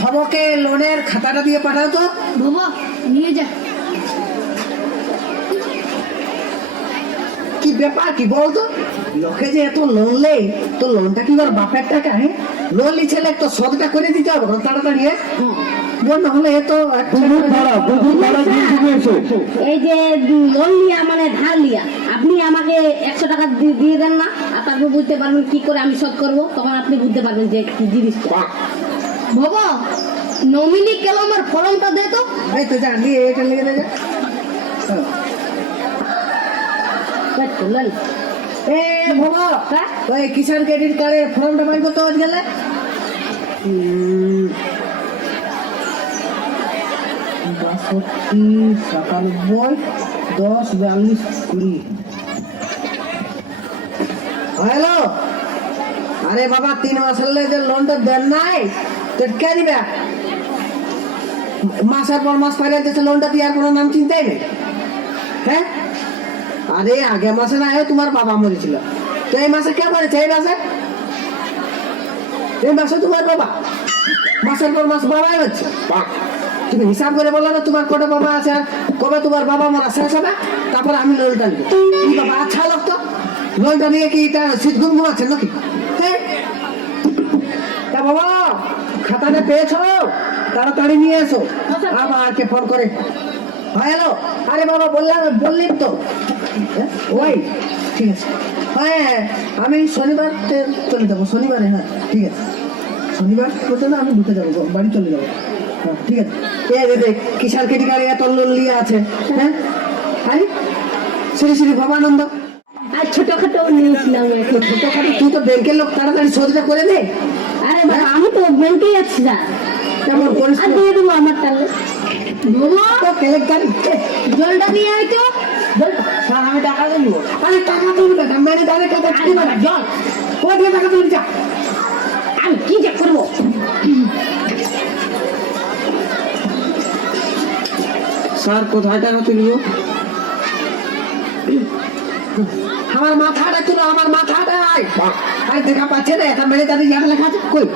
ভবকে লোনের খাতাটা দিয়ে পাঠাও তো। বাবা নিয়ে যা। কি ব্যাপার কি বলতো, লোকে যে এত লোন লে, তো লোনটা কি ওর বাপের টাকা? হ্যাঁ, লোন নিচ্ছে তো শোধটা করে দিতে হবে তাড়াতাড়ি। হ্যাঁ, নাহলে এতো এই যে লোন লিয়া মানে ধার লিয়া, আপনি আমাকে 100 টাকা দিয়ে দেন না, আর তারপর বুঝতে পারবেন কি করে আমি শোধ করবো, তখন আপনি বুঝতে পারবেন যে কি জিনিসটা। বাবা নমিনি কেলামের ফর্মটা দে তো। এই তো যা নিয়ে এটা লিখে দে। এ বাবা, ওই কিষাণ ক্রেডিট কার্ডের ফর্মটা বাইর করতে গেলে 6297104220। হ্যালো, আরে বাবা 3 মাসের যে লোনটা দেন নাই তো কে দিবে? মাসের পর মাস পাইলে যাচ্ছে লোনটা দিয়ে আর কোনো নাম চিন্তাই নেই। হ্যাঁ, আরে আগে মাসে না তোমার বাবা মরেছিল, তো এই মাসে কে মরেছে? এই মাসে তোমার বাবা, মাসের পর মাস বাবাই হচ্ছে। তুমি হিসাব করে বললো না তোমার কটা বাবা আছে আর কবে তোমার বাবা মরা শেষ হবে, তারপর আমি লোনটা নিব। কি বাবা আচ্ছা লোক তো, লোনটা নিয়ে কি এটা শীত ঘুম ঘুমাচ্ছেন নাকি? হ্যাঁ, তা বাবা খাতাটা পেয়েছো, তাড়াতাড়ি নিয়ে এসো। আবার কে ফোন করে, হ্যালো, আরে বাবা বললেন তো। ওই ঠিক আছে, হ্যাঁ আমি শনিবার চলে যাবো। শনিবারে, হ্যাঁ ঠিক আছে, শনিবার পর্যন্ত আমি ঢুকে যাবো, বাড়ি চলে যাবো। হ্যাঁ ঠিক আছে। কিষাণ ক্রেডিট কার্ডে এত লোন নিয়ে আছে। হ্যাঁ, আরে শ্রী শ্রী ভবানন্দ আর ছোটখাটো নিয়েছিলাম। ছোটখাটো তুই তো ব্যাংকের লোক, তাড়াতাড়ি শোধটা করে দে। আরে বাবা আমি তো ব্যাংকেই আছি না, কেমন করিস? আর দিয়ে দেবো আমার তাহলে। জলটা দিয়ে হয়তো আমি টাকা দেবো। আরে টাকা তুলবে না, মেরে দাঁড়ে টাকা তুলবে না, জল ও দিয়ে টাকা তুলে যা। আমি কি যে করবো? স্যার কোথায় টাকা তুলবো? আমার মাথাটা তুলো, আমার মাথাটা। আরে দেখা পাচ্ছে না, এটা মেরে দাঁড়িয়ে ইয়াটা লেখা আছে কই?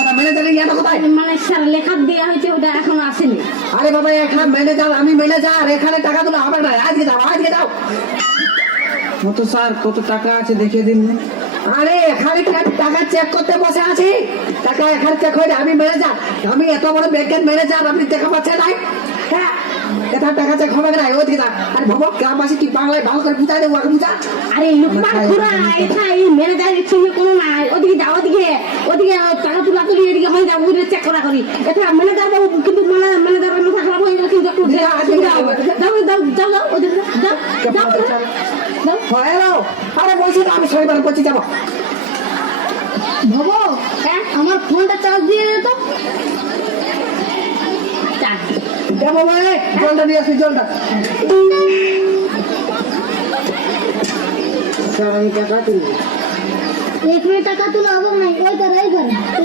এটা মেরে দাঁড়িয়ে ইয়াটা কোথায়? মানে স্যার লেখা দেওয়া হয়েছে, ওটা এখনো আসেনি। আরে বাবা এখানে ম্যানেজার, আমি ম্যানেজার, এখানে টাকা তুলে হবে না। আজকে দাও, আজকে দাও। কত স্যার, কত টাকা আছে দেখিয়ে দিন। আরে এখানে টাকা চেক করতে বসে আছি, টাকা এখানে চেক হয়ে আমি ম্যানেজার, আমি এত বড় ব্যাংকের ম্যানেজার, আপনি দেখা পাচ্ছেন নাই? হ্যাঁ, এটা টাকা চেক হবে না, ওদিকে দাও। আরে বাবা গ্রামবাসী কি বাংলায় ভালো করে বুঝাই দেবো, আগে বুঝা। আরে লোকমান খুড়া, এটা এই ম্যানেজারের সঙ্গে কোনো নাই, ওদিকে যাও, ওদিকে টাকা তুলা তুলি, এদিকে হয়ে যাবো, চেক করা করি। এটা ম্যানেজার বাবু, কিন্তু ম্যানেজারের মাথা খারাপ হয়ে গেলে কিন্তু একটু যাও। আরে বলছি তো আমি শনিবার পৌঁছে যাবো। বাবু হ্যাঁ, আমার ফোনটা চার্জ দিয়ে দে তো। যাবো মানে জলটা দিয়ে আসি, জলটা। স্যার আমি টাকা তুলবো। এখানে টাকা তুলা হবে না,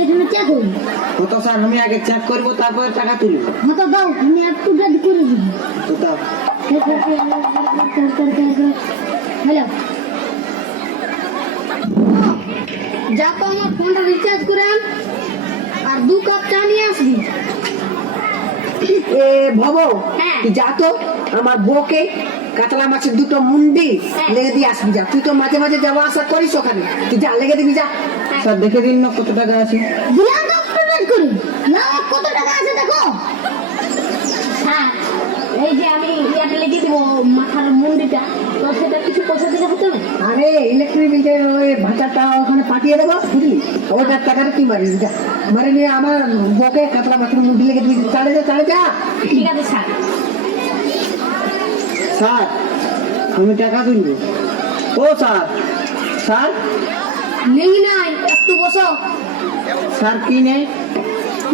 এখানে চেক করবো। কত স্যার, আমি আগে চেক করবো তারপরে টাকা তুলবো। হতো দাও, আমি একটু ডেট করে দিব। তো দাও। হ্যালো, যা তো আমার ফোনটা রিচার্জ করে আন, আর 2 কাপ চা নিয়ে আসবি। এ ভবো, হ্যাঁ। তুই যা তো আমার বউকে কাতলা মাছের 2টো মুন্ডি লেগে দিয়ে আসবি। যা, তুই তো মাঝে মাঝে যাওয়া আসা করিস ওখানে, তুই যা লেগে দিবি যা। স্যার দেখে দিন না কত টাকা আছে। দিলাম তো পেমেন্ট করি না, কত টাকা আছে দেখো। হ্যাঁ, এই যে আমি ইয়াটা লিখে দিব মাথার মুন্ডিটা, তো সেটা কিছু পয়সা দিলে হতো না? আরে ইলেকট্রিক বিলের ওই ভাতাটা ওখানে পাঠিয়ে দেবো, বুঝলি? ওটার টাকাটা তুই মারিস যা, মারি নিয়ে আমার বউকে কাতলা মাছের মুন্ডি লেগে দিবি। চালে যা। ঠিক আছে স্যার। স্যার আমি টাকা তুলবো। ও স্যার লিং নাই, একটু বসো। স্যার কি নেই?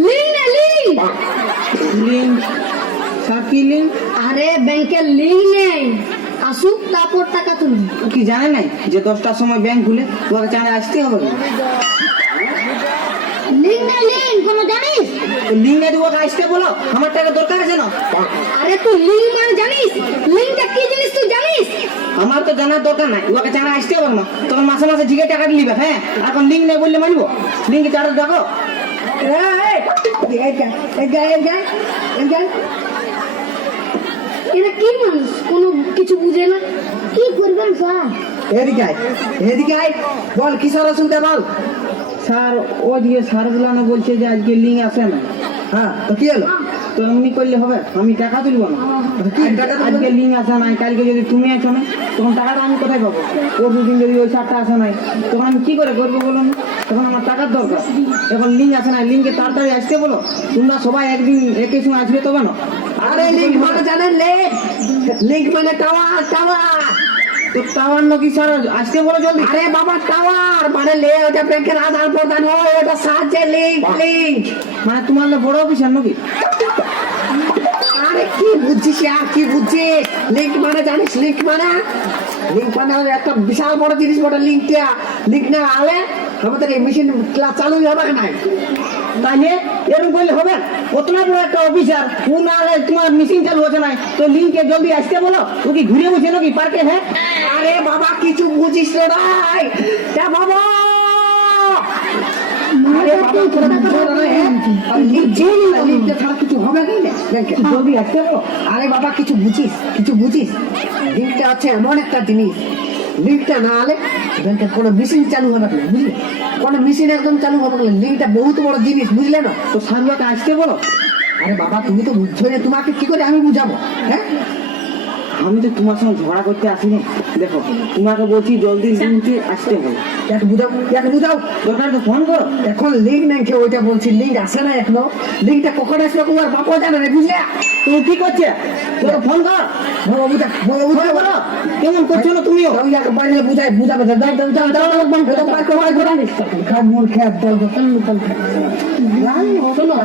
লিং না, লিং। লিঙ্ক? স্যার কি লিঙ্ক? আরে ব্যাংকের লিং নেই, আসুক তারপর টাকা তুলবি। কি জানে নাই যে 10টার সময় ব্যাংক খুলে? তোমাকে জানে আসতে হবে। লিং না, লিং কোনো জানিস? লিঙ্কে দেবো, আসতে বলো, আমার টাকা দরকার আছে না। আরে তুই লিং মানে জানিস? লিংটা কি জিনিস তুই জানিস? আমার তো জানার দরকার নাই, ওকে জানা আসতে পারবো না। তখন মাসে মাসে জিগে টাকা নিবে। হ্যাঁ, এখন লিঙ্ক নেই বললে মানবো? লিঙ্কে চার্জ দেখো। এটা কি মানুষ কোনো কিছু বুঝে না কি করবেন স্যার এদিকে আয়, বল কিসের অসুবিধা বল। স্যার ও যে স্যার গুলানো বলছে যে আজকে লিঙ্ক আসে না, হ্যাঁ তো কি হলো? তো এমনি করলে হবে? আমি টাকা তুলবো না। কি টাকা তুলবো? আজকে লিঙ্ক আসে নাই, কালকে যদি তুমি আছো না তখন টাকাটা আমি কোথায় পাবো? পরশুদিন যদি ওই সারটা আসে নাই তখন আমি কি করে করবো বলুন? তখন আমার টাকার দরকার। এখন লিঙ্ক আসে নাই, লিঙ্কে তাড়াতাড়ি আসতে বলো। তোমরা সবাই একদিন একই সময় আসবে তবে না। আরে লিঙ্ক মানে জানেন? লিঙ্ক মানে টাওয়ার, টাওয়ার। তো টাওয়ার নাকি স্যার আসতে বলো জলদি। আরে বাবা টাওয়ার মানে ওটা ব্যাংকের আদান প্রদান হয়, ওটা সাহায্যে লিঙ্ক, লিঙ্ক। মানে তোমার না বড় অফিসার নাকি? আরে কি বুঝছিস আর কি বুঝছিস? লিঙ্ক মানে জানিস? লিঙ্ক মানে হলো একটা বিশাল বড় জিনিস, বড় লিঙ্কটা। লিঙ্ক না হলে আমাদের এই মেশিন চালু হবে না। তাহলে এরকম করলে হবে? কতটা বড় একটা অফিসার, ও না হলে তোমার মেশিন চালু হচ্ছে না, তো লিঙ্কে জলদি আসতে বলো। ও কি ঘুরে বসে নাকি পার্কে? হ্যাঁ আরে বাবা কিছু বুঝিস না রাই, তা বাবা। আরে বাবা তোরা বুঝো না রে, আর লিঙ্ক ছাড়া কিছু হবে কি না ব্যাংকে? জলদি আসতে বলো। আরে বাবা কিছু বুঝিস? লিঙ্কটা আছে এমন একটা জিনিস, লিঙ্কটা না হলে ব্যাংকের কোনো মেশিন চালু হবে না, বুঝলি? কোনো মেশিন একদম চালু হবে না। লিঙ্কটা বহুত বড় জিনিস, বুঝলে না? তো সামলাকে আসতে বলো। আরে বাবা তুমি তো বুঝছো না, তোমাকে কি করে আমি বুঝাবো? হ্যাঁ আমি তো তোমার সঙ্গে ঝগড়া করতে আসিনি। দেখো তোমাকে বলছি জলদি লিঙ্কে আসতে বলো। এক বুঝাও। দরকার তো ফোন করো। এখন লিঙ্ক নাই কেউ, ওইটা বলছি লিঙ্ক আসে না এখনো। লিঙ্কটা কখন আসবে তোমার বাপও জানে না, বুঝলে? তুমি কি করছে? তোর ফোন কর। বলো কেমন করছো না তুমিও? বুঝাবে শোনো,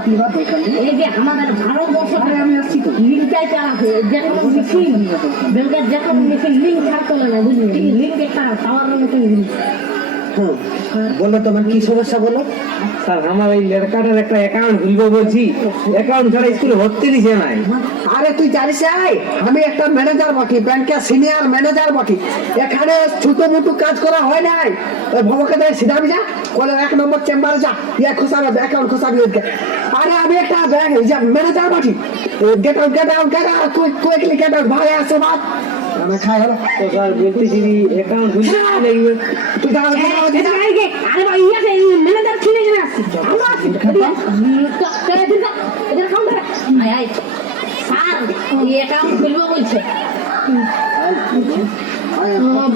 এই যে আমাদের ভারতবর্ষ আমি আসছি তো। লিঙ্কটাই চালাচ্ছে, যে কোনো মেশিন ব্যাংকের যে কোনো মেশিন লিঙ্ক ছাড় চলে না, বুঝলি? লিঙ্ক একটা টাওয়ারের মতন জিনিস। বলো তোমার কি সমস্যা বলো। স্যার আমার এই লড়কাটার একটা অ্যাকাউন্ট খুলবো বলছি, অ্যাকাউন্ট ছাড়া স্কুলে ভর্তি দিছে নাই। আরে তুই জানিস আমি একটা ম্যানেজার বটি, ব্যাংকের সিনিয়র ম্যানেজার বটি। এখানে ছোট মোটো কাজ করা হয় নাই। ওই ভবকে দেয় সিধাবি যা, বলে 1 নম্বর চেম্বারে যা, খোসাবে অ্যাকাউন্ট খোসাবি ওকে। আরে আমি একটা ম্যানেজার বটি। Get out quickly get out, ভাই আসছে বাদ আমি খাই হলো। তো স্যার বলতেছি অ্যাকাউন্ট খুলতে লাগবে। তুই দাঁড়া আরে ভাই ইয়াতে ম্যানেজার ছিনে গেছে, আমরা এদের কাউন্টার আয় আয় স্যার এই অ্যাকাউন্ট খুলবো বলছে।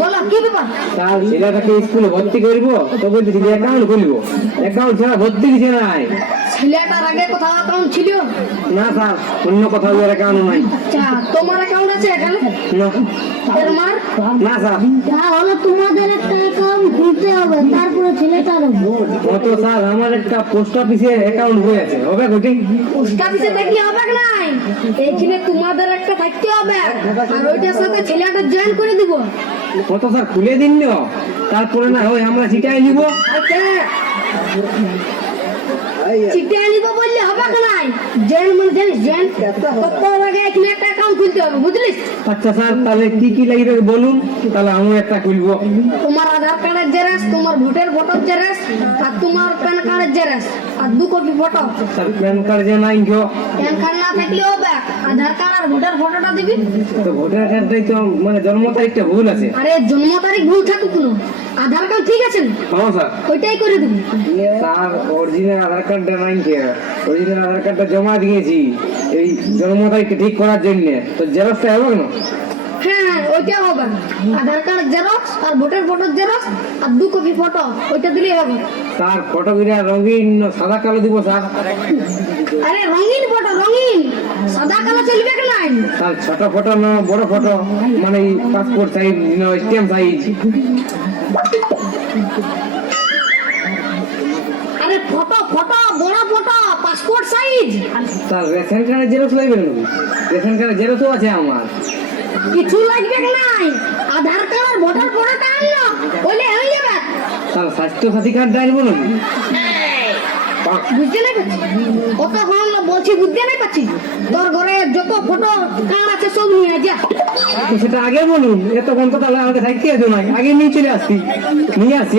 বলো কি ব্যাপার? স্যার ছেলেটাকে স্কুলে ভর্তি করবো, তো বলতেছি অ্যাকাউন্ট খুলবো, অ্যাকাউন্ট ছাড়া ভর্তি দিছে নাই। ছেলেটার আগে কোথাও অ্যাকাউন্ট ছিল না স্যার, অন্য কোথাও অ্যাকাউন্ট নাই। আচ্ছা তোমার অ্যাকাউন্ট আছে এখানে? না তোমার না স্যার। তাহলে তোমাদের একটা অ্যাকাউন্ট খুলতে হবে, তারপরে ছেলেটার কত স্যার আমার একটা পোস্ট অফিসে অ্যাকাউন্ট হয়ে আছে, হবে গোটি? পোস্ট অফিসে দেখলে হবে নাই, এইখানে তোমাদের একটা থাকতে হবে, আর ওইটার সাথে ছেলেটা জয়েন করে দিব। কত স্যার খুলে দিন না, তারপরে না হয় আমরা চিটাই নিব। চিঠিয়ে নিব বললে হবে নাই, জেন মানে জানিস জেন, তোর আগে এখানে একটা অ্যাকাউন্ট খুলতে হবে, বুঝলিস? আচ্ছা স্যার তাহলে কি কি লাগবে বলুন, তাহলে আমি একটা খুলবো। তোমার আধার কার্ডের জেরক্স, তোমার ভোটের ফটোর জেরক্স, আর তোমার প্যান কার্ডের জেরক্স, আর 2 copy photo. Sir pan card যে নাই গো। প্যান কার্ড না থাকলে হবে, আধার কার্ড আর ভোটার ফটোটা দিবি। তো ভোটার কার্ডটাই তো মানে জন্ম তারিখটা ভুল আছে। আরে জন্ম তারিখ ভুল থাকুক না, আধার কার্ড ঠিক আছে না, হ্যাঁ স্যার। ওইটাই করে দিবি। স্যার অরিজিনাল আধার কার্ডটা নাই কে, অরিজিনাল আধার কার্ডটা জমা দিয়েছি এই জন্ম তারিখটা ঠিক করার জন্য, তো জেরক্সটা হবে না? হ্যাঁ ওইটা হবে, আধার কার্ড জেরক্স আর ভোটার ফটোর জেরক্স আর 2 কপি ফটো, ওইটা দিলেই হবে। স্যার ফটোগুলা রঙিন সাদা কালো দিব স্যার? আরে রঙিন ফটো, রঙিন, সাদা কালো চলবে কি নাই? স্যার ছোট ফটো না বড় ফটো, মানে পাসপোর্ট সাইজ না স্ট্যাম্প সাইজ? আরে ফটো ফটো বড় photo, passport size. Sir ration কার্ডের জেরক্স লাগবে না? রেশন কার্ডের জেরক্সও আছে আমার। কিছু লাগবে কি নাই, আধার কার্ড আর ভোটার ফটোটা আনলো বলে হয়ে যাবে। স্যার স্বাস্থ্য সাথী কার্ড আনবো নাকি? বুঝতে নাই পাচ্ছি, কত হল বলছি, বুঝতে নাই পাচ্ছি। তোর ঘরে যত ফটো কার্ড আছে সব নিয়ে যা। তো সেটা আগে বলুন, এতক্ষণ তো তাহলে আমাকে থাকতে হতো না, আগে নিয়ে চলে আসছি, নিয়ে আসছি।